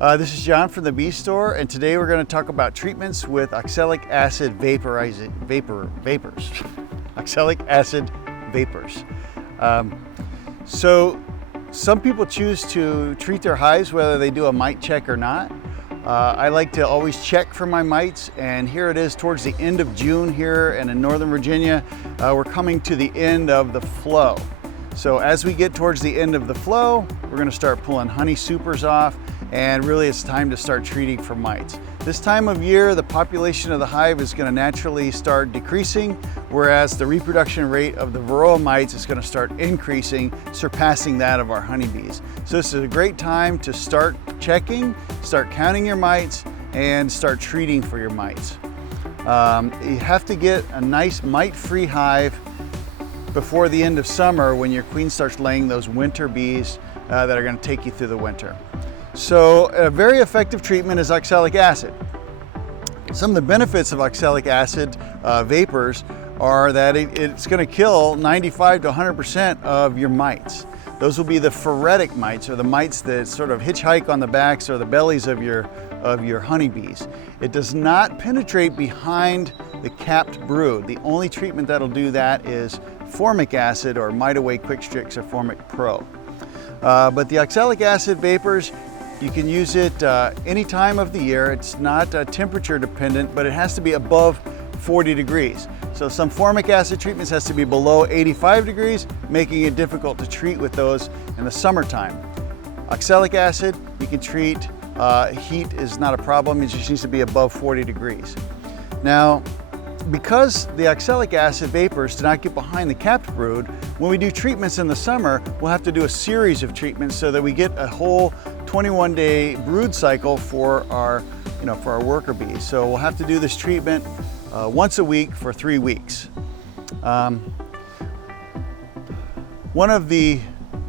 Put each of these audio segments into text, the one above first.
This is John from the Bee Store, and today we're going to talk about treatments with oxalic acid vapors. Oxalic acid vapors. So some people choose to treat their hives whether they do a mite check or not. I like to always check for my mites, and here it is towards the end of June here, and in Northern Virginia we're coming to the end of the flow. So as we get towards the end of the flow, we're going to start pulling honey supers off, and really it's time to start treating for mites. This time of year, the population of the hive is going to naturally start decreasing, whereas the reproduction rate of the varroa mites is going to start increasing, surpassing that of our honeybees. So this is a great time to start checking, start counting your mites, and start treating for your mites. You have to get a nice mite-free hive before the end of summer, when your queen starts laying those winter bees that are going to take you through the winter. So a very effective treatment is oxalic acid. Some of the benefits of oxalic acid vapors are that it's going to kill 95 to 100% of your mites. Those will be the phoretic mites, or the mites that sort of hitchhike on the backs or the bellies of your honeybees. It does not penetrate behind the capped brood. The only treatment that'll do that is formic acid, or Mite Away Quick Strix, or Formic Pro. But the oxalic acid vapors, you can use it any time of the year. It's not temperature dependent, but it has to be above 40 degrees. So some formic acid treatments has to be below 85 degrees, making it difficult to treat with those in the summertime. Oxalic acid, you can treat, heat is not a problem, it just needs to be above 40 degrees. Now, because the oxalic acid vapors do not get behind the capped brood, when we do treatments in the summer, we'll have to do a series of treatments so that we get a whole 21-day brood cycle for our worker bees. So we'll have to do this treatment once a week for 3 weeks. One of the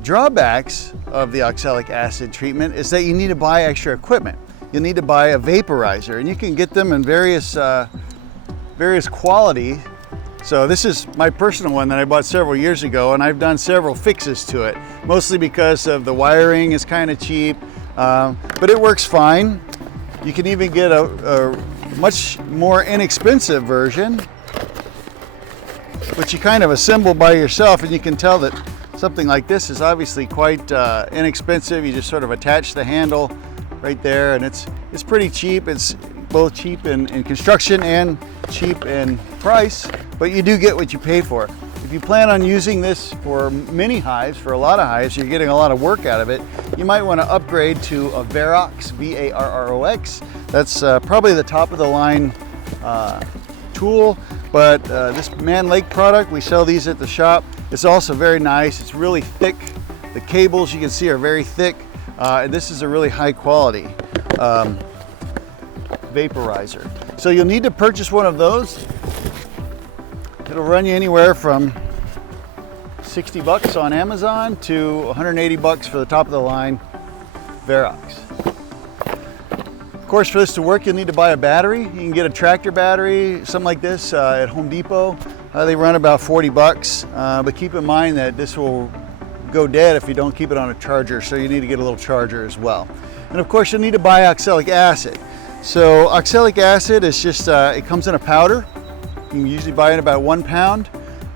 drawbacks of the oxalic acid treatment is that you need to buy extra equipment. You'll need to buy a vaporizer, and you can get them in various quality. So this is my personal one that I bought several years ago, and I've done several fixes to it, mostly because of the wiring is kind of cheap, but it works fine. You can even get a much more inexpensive version, which you kind of assemble by yourself, and you can tell that something like this is obviously quite inexpensive. You just sort of attach the handle right there, and it's pretty cheap. It's both cheap in construction and cheap in price, but you do get what you pay for. If you plan on using this for many hives, for a lot of hives, you're getting a lot of work out of it, you might want to upgrade to a Varrox, V-A-R-R-O-X. That's probably the top of the line tool, but this Man Lake product, we sell these at the shop. It's also very nice. It's really thick. The cables you can see are very thick, and this is a really high quality vaporizer. So you'll need to purchase one of those. It'll run you anywhere from 60 bucks on Amazon to 180 bucks for the top of the line Varrox. Of course, for this to work, you'll need to buy a battery. You can get a tractor battery, something like this, at Home Depot. They run about 40 bucks, but keep in mind that this will go dead if you don't keep it on a charger, so you need to get a little charger as well. And of course, you'll need to buy oxalic acid. So oxalic acid is just, it comes in a powder. You can usually buy it about 1 pound.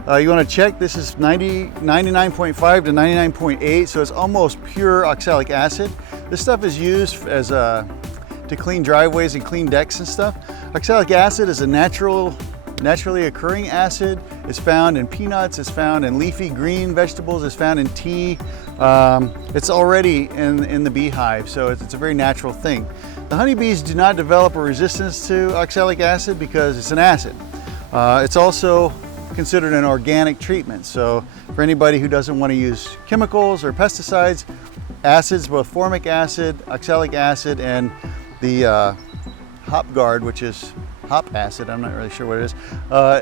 You want to check, this is 99.5 to 99.8, so it's almost pure oxalic acid. This stuff is used as to clean driveways and clean decks and stuff. Oxalic acid is a naturally occurring acid. It's found in peanuts, it's found in leafy green vegetables, it's found in tea. It's already in the beehive, so it's a very natural thing. The honeybees do not develop a resistance to oxalic acid because it's an acid. It's also considered an organic treatment. So for anybody who doesn't want to use chemicals or pesticides, acids, both formic acid, oxalic acid, and the hop guard, which is hop acid, I'm not really sure what it is,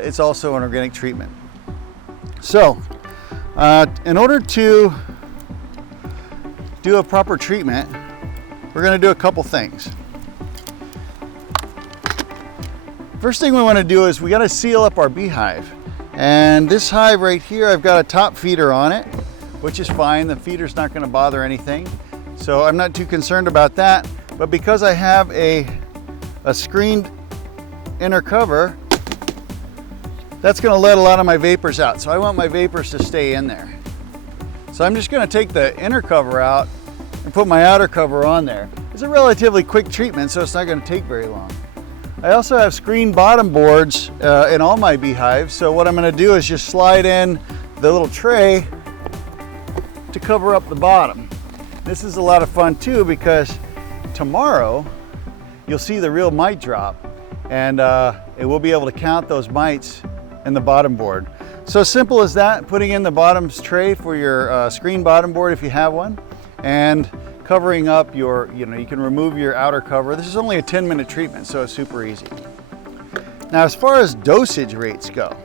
it's also an organic treatment. So in order to do a proper treatment, we're going to do a couple things. First thing we want to do is we got to seal up our beehive. And this hive right here, I've got a top feeder on it, which is fine. The feeder's not going to bother anything. So I'm not too concerned about that. but because I have a screened inner cover, that's going to let a lot of my vapors out. So I want my vapors to stay in there. So I'm just going to take the inner cover out and put my outer cover on there. It's a relatively quick treatment, so it's not going to take very long. I also have screened bottom boards in all my beehives. So what I'm going to do is just slide in the little tray to cover up the bottom. This is a lot of fun too, because tomorrow you'll see the real mite drop, and we'll be able to count those mites in the bottom board. So simple as that, putting in the bottoms tray for your screen bottom board if you have one, and covering up your, you can remove your outer cover. This is only a 10-minute treatment, so it's super easy. Now, as far as dosage rates go,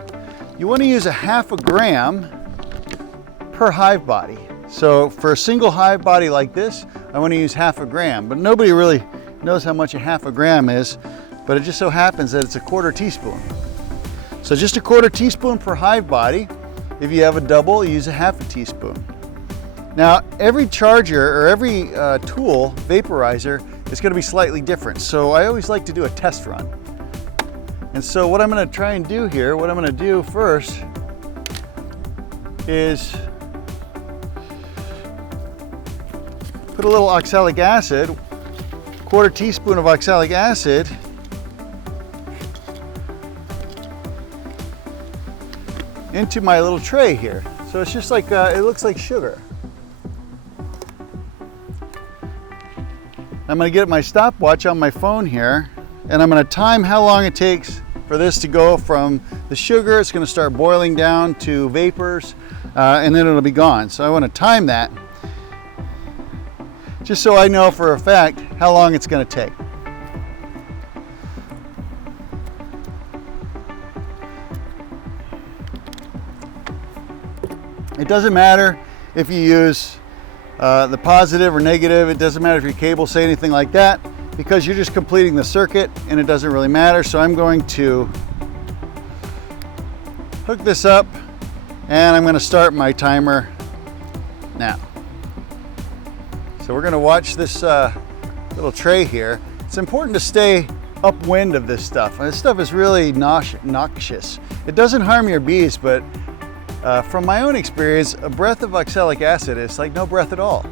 you want to use a 1/2 gram per hive body. So for a single hive body like this, I want to use 1/2 gram, but nobody really knows how much a 1/2 gram is, but it just so happens that it's a 1/4 teaspoon. So just a 1/4 teaspoon per hive body. If you have a double, use a 1/2 teaspoon. Now, every charger or every tool, vaporizer, is going to be slightly different. So I always like to do a test run. And so what I'm going to try and do here, what I'm going to do first is put a little oxalic acid, 1/4 teaspoon of oxalic acid into my little tray here. So it's just like, it looks like sugar. I'm going to get my stopwatch on my phone here, and I'm going to time how long it takes for this to go from the sugar. It's going to start boiling down to vapors, and then it'll be gone. So I want to time that, just so I know for a fact how long it's going to take. It doesn't matter if you use the positive or negative. It doesn't matter if your cables say anything like that, because you're just completing the circuit and it doesn't really matter. So I'm going to hook this up and I'm going to start my timer now. So we're going to watch this little tray here. It's important to stay upwind of this stuff. This stuff is really noxious. It doesn't harm your bees, but from my own experience, a breath of oxalic acid is like no breath at all.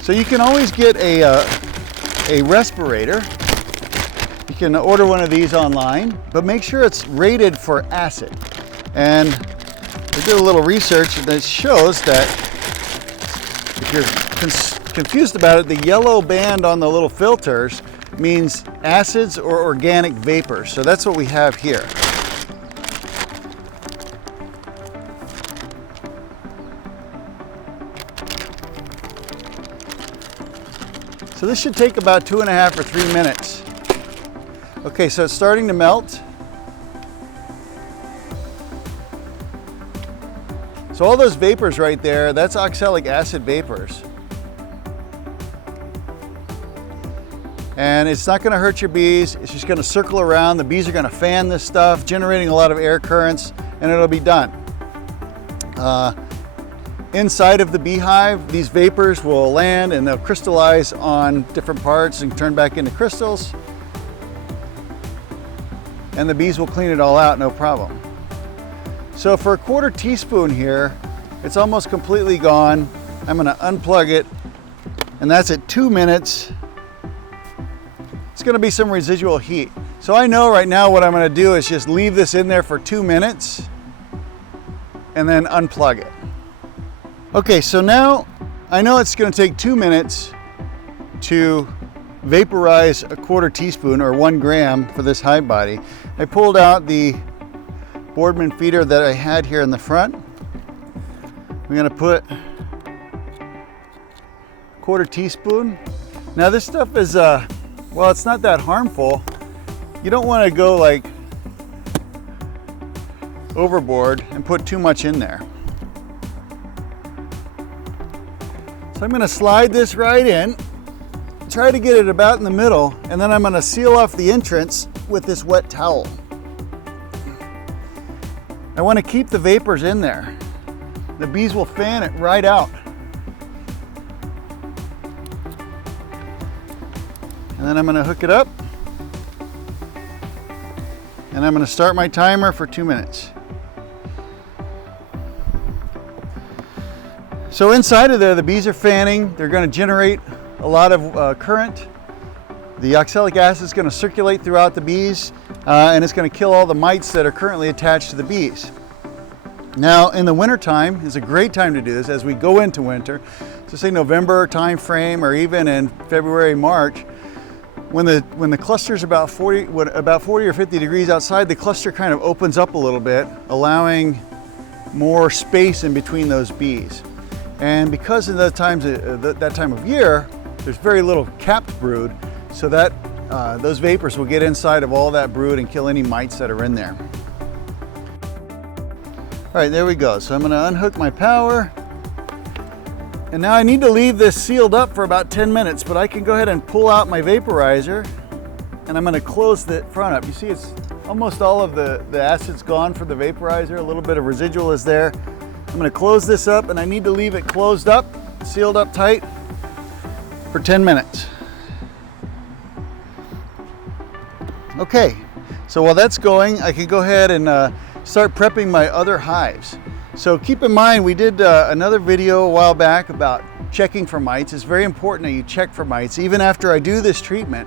So you can always get a respirator. You can order one of these online, but make sure it's rated for acid. And we did a little research that shows that if you're confused about it, the yellow band on the little filters means acids or organic vapors. So that's what we have here. So this should take about 2.5 or 3 minutes. Okay, so it's starting to melt. So all those vapors right there, that's oxalic acid vapors. And it's not going to hurt your bees. It's just going to circle around. The bees are going to fan this stuff, generating a lot of air currents, and it'll be done. Inside of the beehive, these vapors will land and they'll crystallize on different parts and turn back into crystals. And the bees will clean it all out, no problem. So for a 1/4 teaspoon here, it's almost completely gone. I'm going to unplug it, and that's at 2 minutes. It's going to be some residual heat. So I know right now what I'm going to do is just leave this in there for 2 minutes and then unplug it. Okay, so now I know it's going to take 2 minutes to vaporize a 1/4 teaspoon or 1 gram for this hive body. I pulled out the Boardman feeder that I had here in the front. I'm going to put 1/4 teaspoon. Now this stuff is, well, it's not that harmful. You don't want to go like overboard and put too much in there. So I'm going to slide this right in, try to get it about in the middle, and then I'm going to seal off the entrance with this wet towel. I want to keep the vapors in there. The bees will fan it right out. And then I'm going to hook it up. And I'm going to start my timer for 2 minutes. So inside of there, the bees are fanning. They're going to generate a lot of current. The oxalic acid is going to circulate throughout the bees, and it's going to kill all the mites that are currently attached to the bees. Now, in the winter time is a great time to do this as we go into winter. So say November time frame, or even in February, March, when the cluster's about 40 or 50 degrees outside, the cluster kind of opens up a little bit, allowing more space in between those bees. And because of that time of year, there's very little capped brood, so that those vapors will get inside of all that brood and kill any mites that are in there. All right, there we go. So I'm going to unhook my power. And now I need to leave this sealed up for about 10 minutes, but I can go ahead and pull out my vaporizer, and I'm going to close the front up. You see, it's almost all of the acid's gone for the vaporizer. A little bit of residual is there. I'm going to close this up, and I need to leave it closed up, sealed up tight for 10 minutes. Okay, so while that's going, I can go ahead and start prepping my other hives. So keep in mind, we did another video a while back about checking for mites. It's very important that you check for mites. Even after I do this treatment,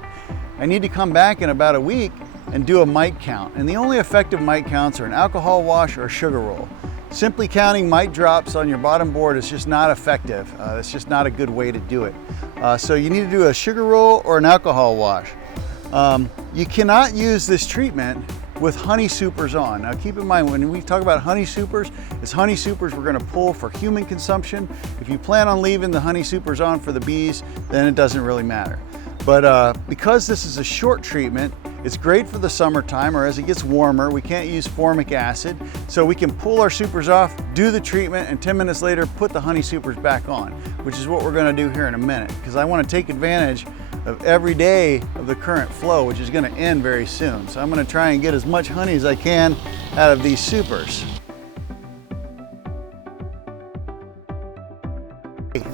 I need to come back in about a week and do a mite count. And the only effective mite counts are an alcohol wash or a sugar roll. Simply counting mite drops on your bottom board is just not effective. It's just not a good way to do it. So you need to do a sugar roll or an alcohol wash. You cannot use this treatment with honey supers on. Now keep in mind, when we talk about honey supers, it's honey supers we're going to pull for human consumption. If you plan on leaving the honey supers on for the bees, then it doesn't really matter. But because this is a short treatment, it's great for the summertime, or as it gets warmer. We can't use formic acid, so we can pull our supers off, do the treatment, and 10 minutes later put the honey supers back on, which is what we're going to do here in a minute, because I want to take advantage of every day of the current flow, which is going to end very soon. So I'm going to try and get as much honey as I can out of these supers.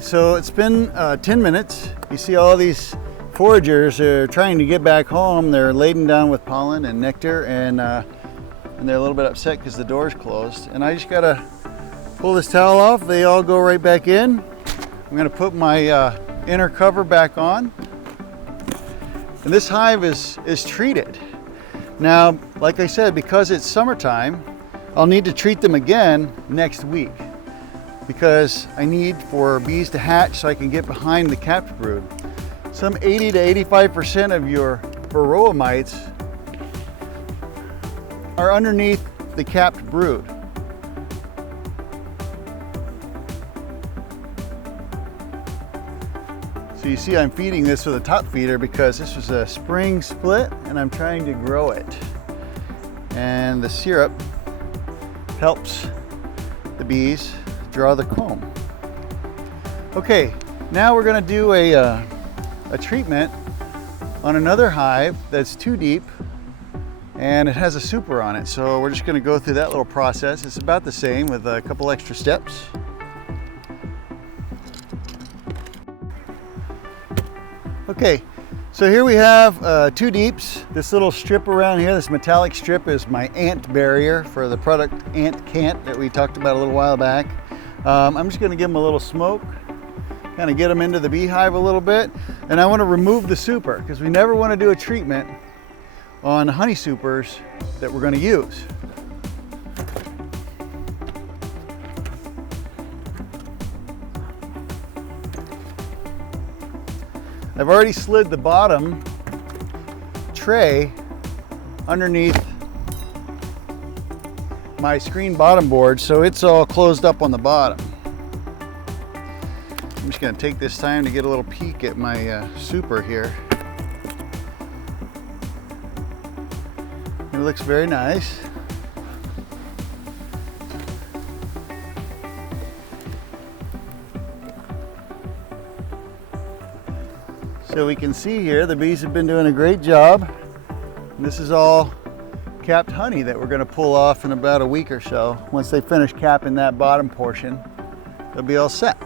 So it's been 10 minutes. You see all these foragers are trying to get back home. They're laden down with pollen and nectar, and they're a little bit upset because the door's closed. And I just gotta pull this towel off. They all go right back in. I'm gonna put my inner cover back on. And this hive is treated. Now, like I said, because it's summertime, I'll need to treat them again next week, because I need for bees to hatch so I can get behind the capped brood. Some 80 to 85% of your varroa mites are underneath the capped brood. So you see I'm feeding this with a top feeder because this was a spring split and I'm trying to grow it. And the syrup helps the bees draw the comb. Okay, now we're going to do a treatment on another hive that's too deep, and it has a super on it. So we're just going to go through that little process. It's about the same with a couple extra steps. Okay, so here we have 2 deeps. This little strip around here, this metallic strip, is my ant barrier for the product Ant Can't that we talked about a little while back. I'm just going to give them a little smoke, kind of get them into the beehive a little bit. And I want to remove the super, because we never want to do a treatment on honey supers that we're going to use. I've already slid the bottom tray underneath my screen bottom board, so it's all closed up on the bottom. I'm just going to take this time to get a little peek at my super here. It looks very nice. So we can see here the bees have been doing a great job. And this is all capped honey that we're going to pull off in about a week or so. Once they finish capping that bottom portion, they'll be all set.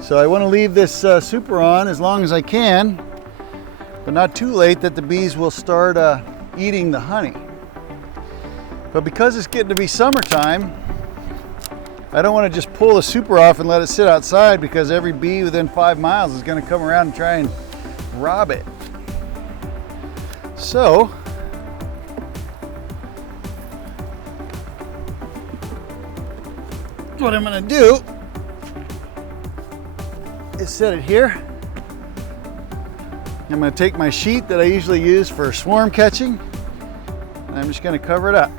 So I want to leave this super on as long as I can. but not too late that the bees will start eating the honey. But because it's getting to be summertime, I don't want to just pull the super off and let it sit outside, because every bee within 5 miles is going to come around and try and rob it. So what I'm going to do is set it here. I'm going to take my sheet that I usually use for swarm catching, and I'm just going to cover it up.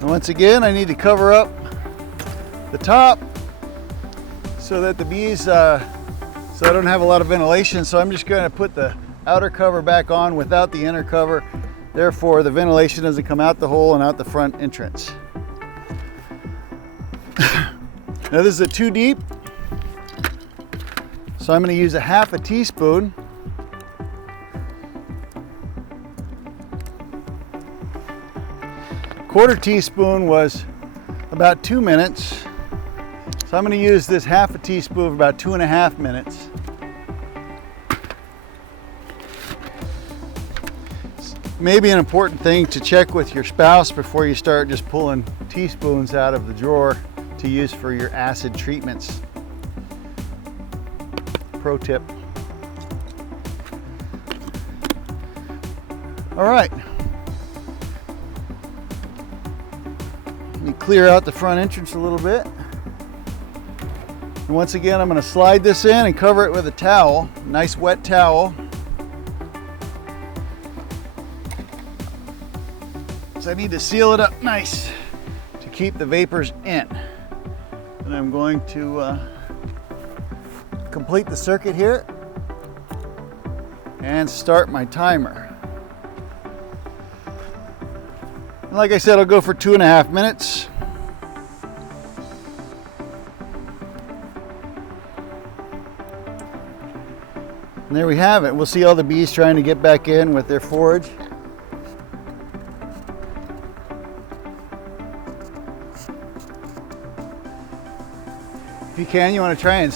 And once again, I need to cover up the top so that the bees, so I don't have a lot of ventilation. So I'm just going to put the outer cover back on without the inner cover. Therefore, the ventilation doesn't come out the hole and out the front entrance. Now this is a 2 deep, so I'm going to use a half a teaspoon. Quarter teaspoon was about 2 minutes, so I'm going to use this half a teaspoon for about 2.5 minutes. Maybe an important thing to check with your spouse before you start just pulling teaspoons out of the drawer to use for your acid treatments. Pro tip. All right. Let me clear out the front entrance a little bit. And once again, I'm going to slide this in and cover it with a towel, nice wet towel. So I need to seal it up nice to keep the vapors in. And I'm going to complete the circuit here and start my timer. And like I said, I'll go for 2.5 minutes. And there we have it. We'll see all the bees trying to get back in with their forage. If you can, you want to try and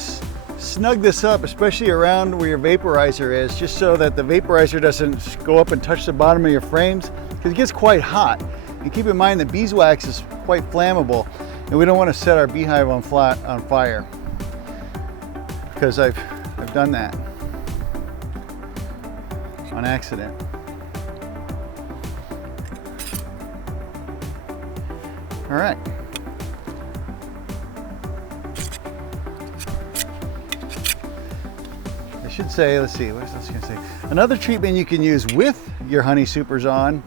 snug this up, especially around where your vaporizer is, just so that the vaporizer doesn't go up and touch the bottom of your frames, because it gets quite hot. And keep in mind that beeswax is quite flammable, and we don't want to set our beehive on fire, because I've done that on accident. All right. Should say, let's see, what else can I say? Another treatment you can use with your honey supers on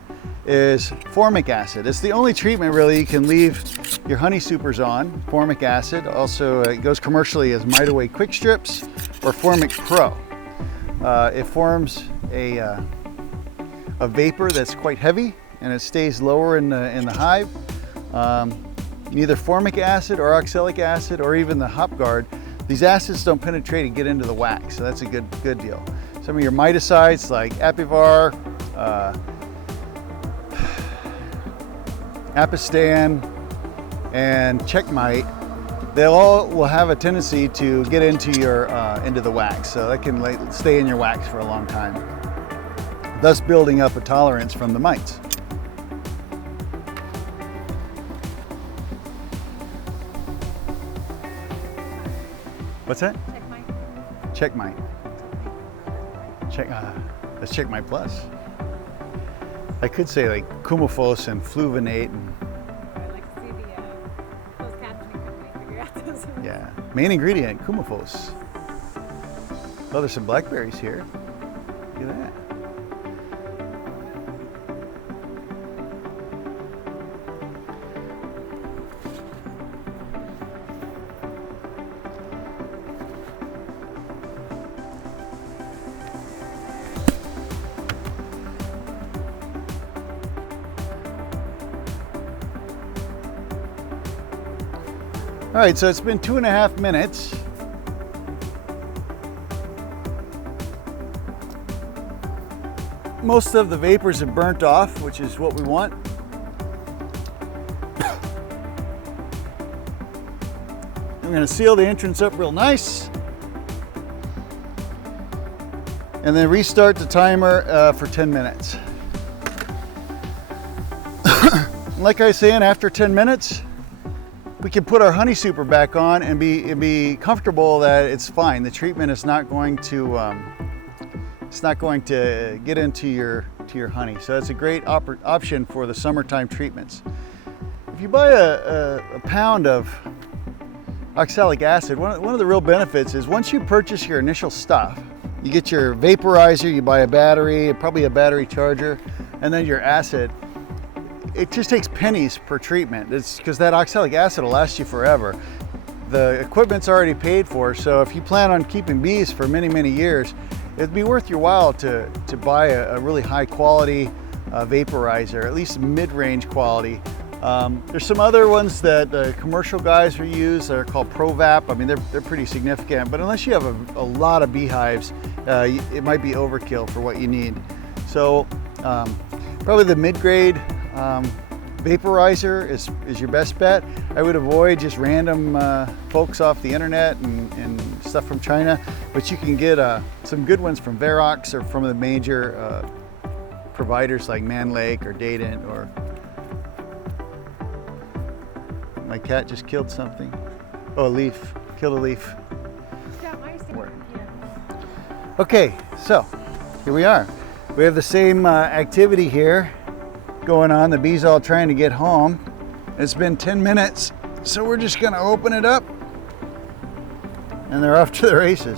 is formic acid. It's the only treatment really you can leave your honey supers on, formic acid. Also, it goes commercially as Mite Quick Strips or Formic Pro. It forms a vapor that's quite heavy, and it stays lower in the hive. Either formic acid or oxalic acid or even the hop guard, these acids don't penetrate and get into the wax, so that's a good deal. Some of your miticides like Apivar, Apistan, and Checkmite, they all will have a tendency to get into your into the wax, so that can stay in your wax for a long time, thus building up a tolerance from the mites. What's that? Checkmite. Checkmite. Let's check my plus. I could say like Coumaphos and Fluvinate. I'd like to see the closed captioning company figure out those. Yeah. Main ingredient, Coumaphos. Oh, there's some blackberries here. Look at that. All right, so it's been 2.5 minutes. Most of the vapors have burnt off, which is what we want. I'm going to seal the entrance up real nice. And then restart the timer for 10 minutes. Like I was saying, after 10 minutes, we can put our honey super back on and be comfortable that it's fine. The treatment is not going to get into your honey. So that's a great option for the summertime treatments. If you buy a pound of oxalic acid, one of the real benefits is once you purchase your initial stuff, you get your vaporizer, you buy a battery, probably a battery charger, and then your acid. It just takes pennies per treatment. It's because that oxalic acid will last you forever. The equipment's already paid for, so if you plan on keeping bees for many, many years, it'd be worth your while to buy a really high quality vaporizer, at least mid-range quality. There's some other ones that the commercial guys will use that are called ProVap. I mean, they're pretty significant, but unless you have a lot of beehives, it might be overkill for what you need. So probably the mid-grade vaporizer is your best bet. I would avoid just random folks off the internet and stuff from China, but you can get some good ones from Verox or from the major providers like Man Lake or Dadant. Or my cat just killed something. Oh, a leaf. Killed a leaf. Okay, so here we are. We have the same activity here going on. The bees all trying to get home. It's been 10 minutes, so we're just gonna open it up and they're off to the races.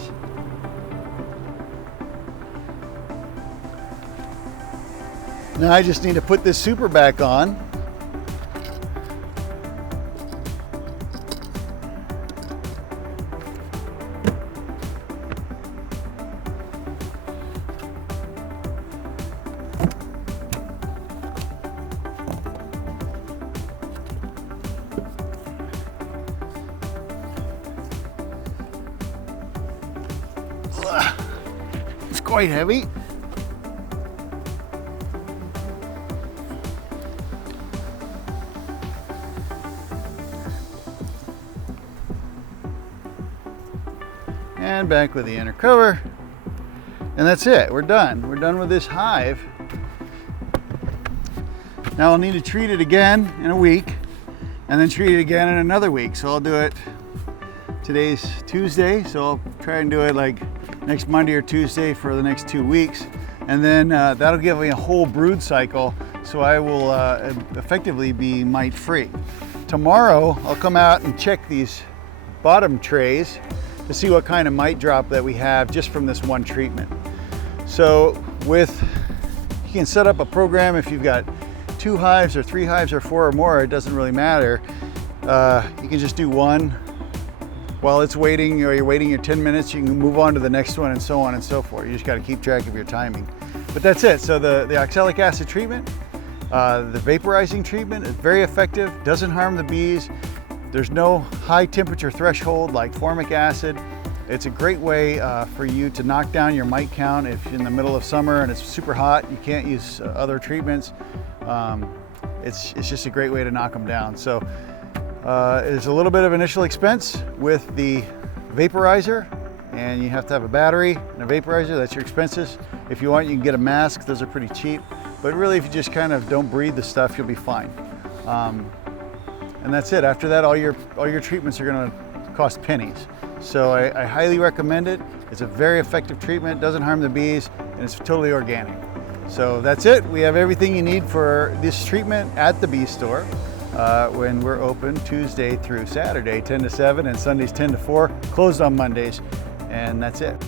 Now I just need to put this super back on. It's quite heavy. And back with the inner cover. And that's it, we're done. We're done with this hive. Now I'll need to treat it again in a week and then treat it again in another week. So I'll do it, today's Tuesday, so I'll try and do it like next Monday or Tuesday for the next 2 weeks. And then that'll give me a whole brood cycle, so I will effectively be mite free. Tomorrow, I'll come out and check these bottom trays to see what kind of mite drop that we have just from this one treatment. So you can set up a program if you've got 2 hives or 3 hives or 4 or more, it doesn't really matter. You can just do one. While it's waiting, or you're waiting your 10 minutes, you can move on to the next one and so on and so forth. You just got to keep track of your timing. But that's it. So the oxalic acid treatment, the vaporizing treatment is very effective, doesn't harm the bees. There's no high temperature threshold like formic acid. It's a great way for you to knock down your mite count if in the middle of summer and it's super hot, you can't use other treatments. It's just a great way to knock them down. So there's a little bit of initial expense with the vaporizer, and you have to have a battery and a vaporizer. That's your expenses. If you want, you can get a mask. Those are pretty cheap. But really, if you just kind of don't breathe the stuff, you'll be fine. And that's it. After that, all your treatments are going to cost pennies. So I highly recommend it. It's a very effective treatment. Doesn't harm the bees, and it's totally organic. So that's it. We have everything you need for this treatment at the bee store. When we're open Tuesday through Saturday, 10 to 7, and Sundays 10 to 4, closed on Mondays, and that's it.